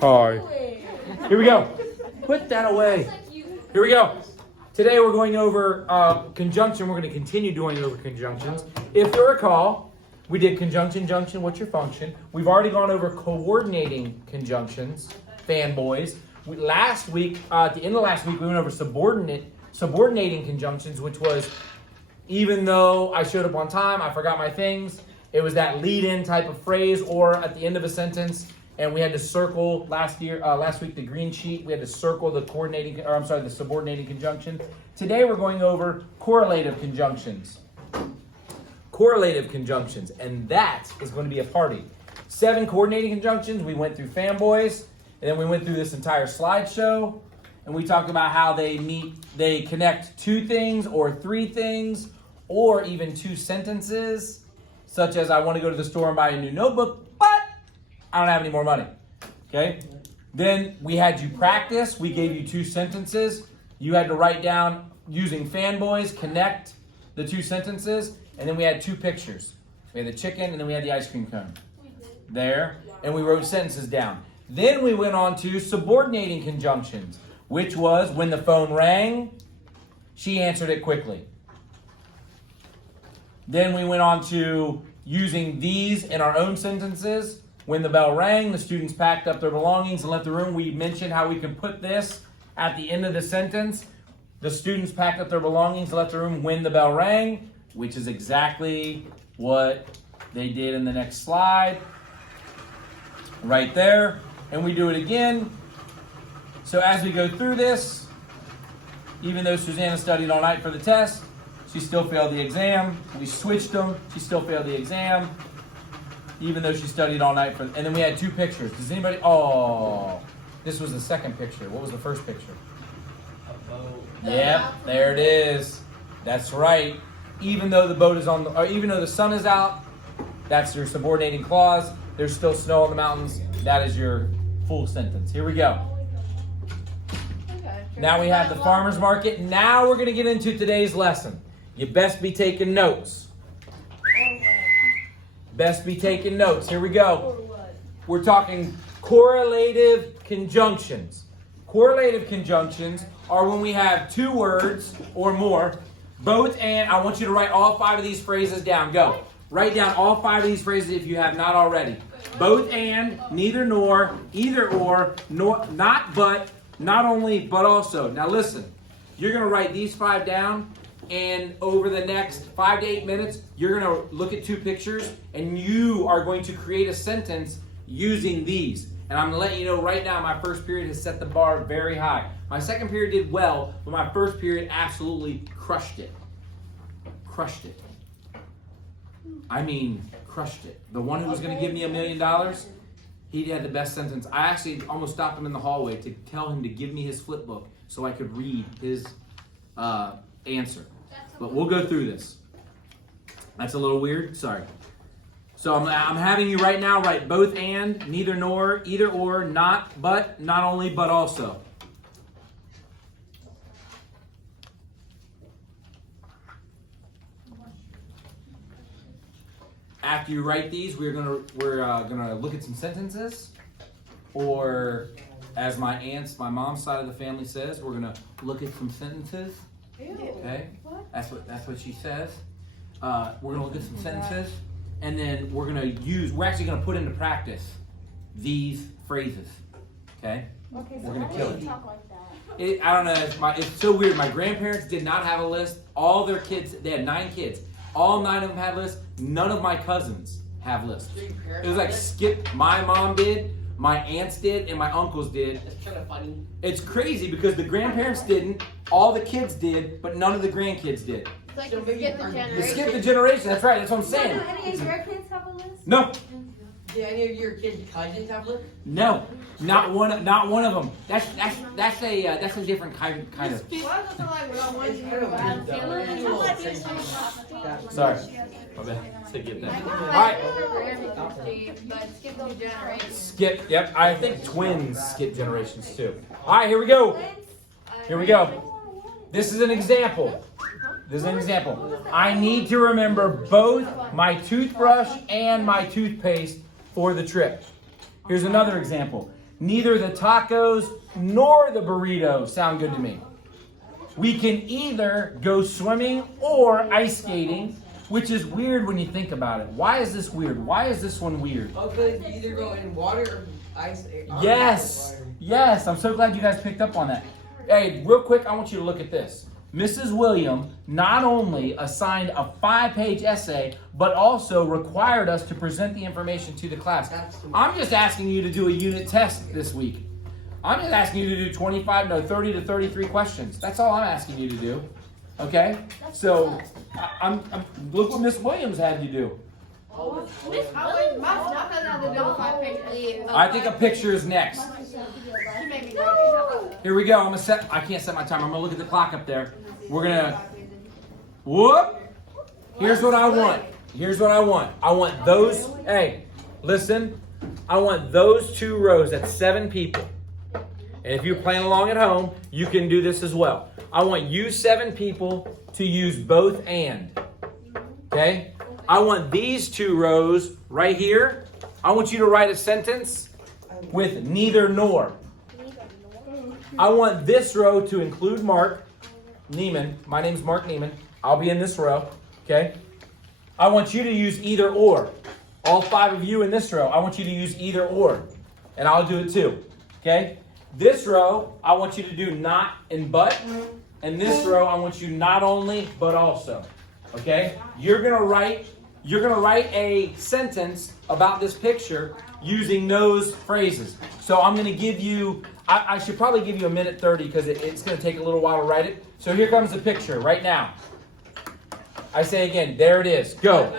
Hi. Here we go. Put that away. Here we go. Today we're going over conjunction. We're going to continue doing over conjunctions. If you recall, we did conjunction, junction, what's your function? We've already gone over coordinating conjunctions, fanboys. Last week, at the end of last week, we went over subordinating conjunctions, which was even though I showed up on time, I forgot my things. It was that lead-in type of phrase, or at the end of a sentence, and we had to circle last week the green sheet. We had to circle the the subordinating conjunction. Today we're going over correlative conjunctions. Correlative conjunctions, and that is going to be a party. 7 coordinating conjunctions. We went through fanboys, and then we went through this entire slideshow, and we talked about how they connect 2 things or 3 things, or even 2 sentences. Such as, I want to go to the store and buy a new notebook, but I don't have any more money. Okay? Then we had you practice. We gave you 2 sentences. You had to write down, using fanboys, connect the 2 sentences. And then we had 2 pictures. We had the chicken, and then we had the ice cream cone. There. And we wrote sentences down. Then we went on to subordinating conjunctions, which was when the phone rang, she answered it quickly. Then we went on to using these in our own sentences. When the bell rang, the students packed up their belongings and left the room. We mentioned how we can put this at the end of the sentence. The students packed up their belongings and left the room when the bell rang, which is exactly what they did in the next slide. Right there. And we do it again. So as we go through this, even though Susanna studied all night for the test, she still failed the exam. We switched them. She still failed the exam, even though she studied all night for. And then we had 2 pictures. Does anybody? Oh, this was the second picture. What was the first picture? A boat. Yep, there it is. That's right. Even though the boat is on, or even though the sun is out, that's your subordinating clause. There's still snow on the mountains. That is your full sentence. Here we go. Now we have the farmer's market. Now we're going to get into today's lesson. You best be taking notes. Best be taking notes. Here we go. We're talking correlative conjunctions. Correlative conjunctions are when we have 2 words or more, both and. I want you to write all 5 of these phrases down. Go. Write down all 5 of these phrases if you have not already. Both and, neither nor, either or, nor, not but, not only, but also. Now listen, you're going to write these 5 down, and over the next 5 to 8 minutes, you're going to look at 2 pictures, and you are going to create a sentence using these. And I'm going to let you know right now, my first period has set the bar very high. My second period did well, but my first period absolutely crushed it. Crushed it. I mean, crushed it. The one who was going to give me $1 million, he had the best sentence. I actually almost stopped him in the hallway to tell him to give me his flip book so I could read his answer. But we'll go through this. That's a little weird. Sorry. So I'm having you right now write both and, neither nor, either or, not but, not only but also. After you write these, we're gonna look at some sentences, or as my mom's side of the family says, we're gonna look at some sentences. Okay, that's what she says. We're gonna look at some sentences, and then we're actually gonna put into practice these phrases. Okay, we're gonna kill it. I don't know. It's so weird. My grandparents did not have a list. All their kids, they had 9 kids. All 9 of them had lists. None of my cousins have lists. It was like skip. My mom did, my aunts did, and my uncles did. It's kind of funny. It's crazy because the grandparents didn't, all the kids did, but none of the grandkids did. It's like you skip the generation. You skip the generation. That's right. That's what I'm saying. Do any of your kids have a list? No. Do any of your kids' cousins have lists? No. Not one of them. That's a different kind of. Sorry. My bad. To get that. All right. Skip. Yep. I think twins skip generations too. All right. Here we go. Here we go. This is an example. I need to remember both my toothbrush and my toothpaste for the trip. Here's another example. Neither the tacos nor the burrito sound good to me. We can either go swimming or ice skating, which is weird when you think about it. Why is this weird? Why is this one weird? Oh, because you either go in water or ice. Yes, yes, I'm so glad you guys picked up on that. Hey, real quick, I want you to look at this. Mrs. William not only assigned a 5-page essay, but also required us to present the information to the class. I'm just asking you to do a unit test this week. I'm just asking you to do 30 to 33 questions. That's all I'm asking you to do. Okay? So, I'm look what Miss Williams had you do. I think a picture is next. Here we go. I can't set my timer. I'm gonna look at the clock up there. We're gonna whoop. Here's what I want. Here's what I want. I want those. Hey, listen. I want those 2 rows. That's 7 people. And if you're playing along at home, you can do this as well. I want you 7 people to use both and. Okay? I want these 2 rows right here. I want you to write a sentence with neither nor. I want this row to include Mark Neiman. My name's Mark Neiman. I'll be in this row. Okay? I want you to use either or. All 5 of you in this row, I want you to use either or. And I'll do it too. Okay? This row, I want you to do not and but. And this row, I want you not only, but also. Okay? You're gonna write a sentence about this picture using those phrases. So I'm gonna give you, I should probably give you 1:30 because it's gonna take a little while to write it. So here comes the picture right now. I say again, there it is. Go.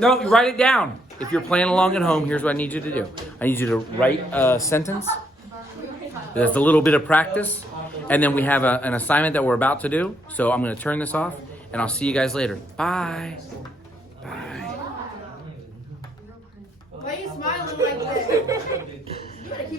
No, you write it down. If you're playing along at home, here's what I need you to do. I need you to write a sentence. There's a little bit of practice. And then we have an assignment that we're about to do. So I'm going to turn this off, and I'll see you guys later. Bye. Bye. Why are you smiling like that?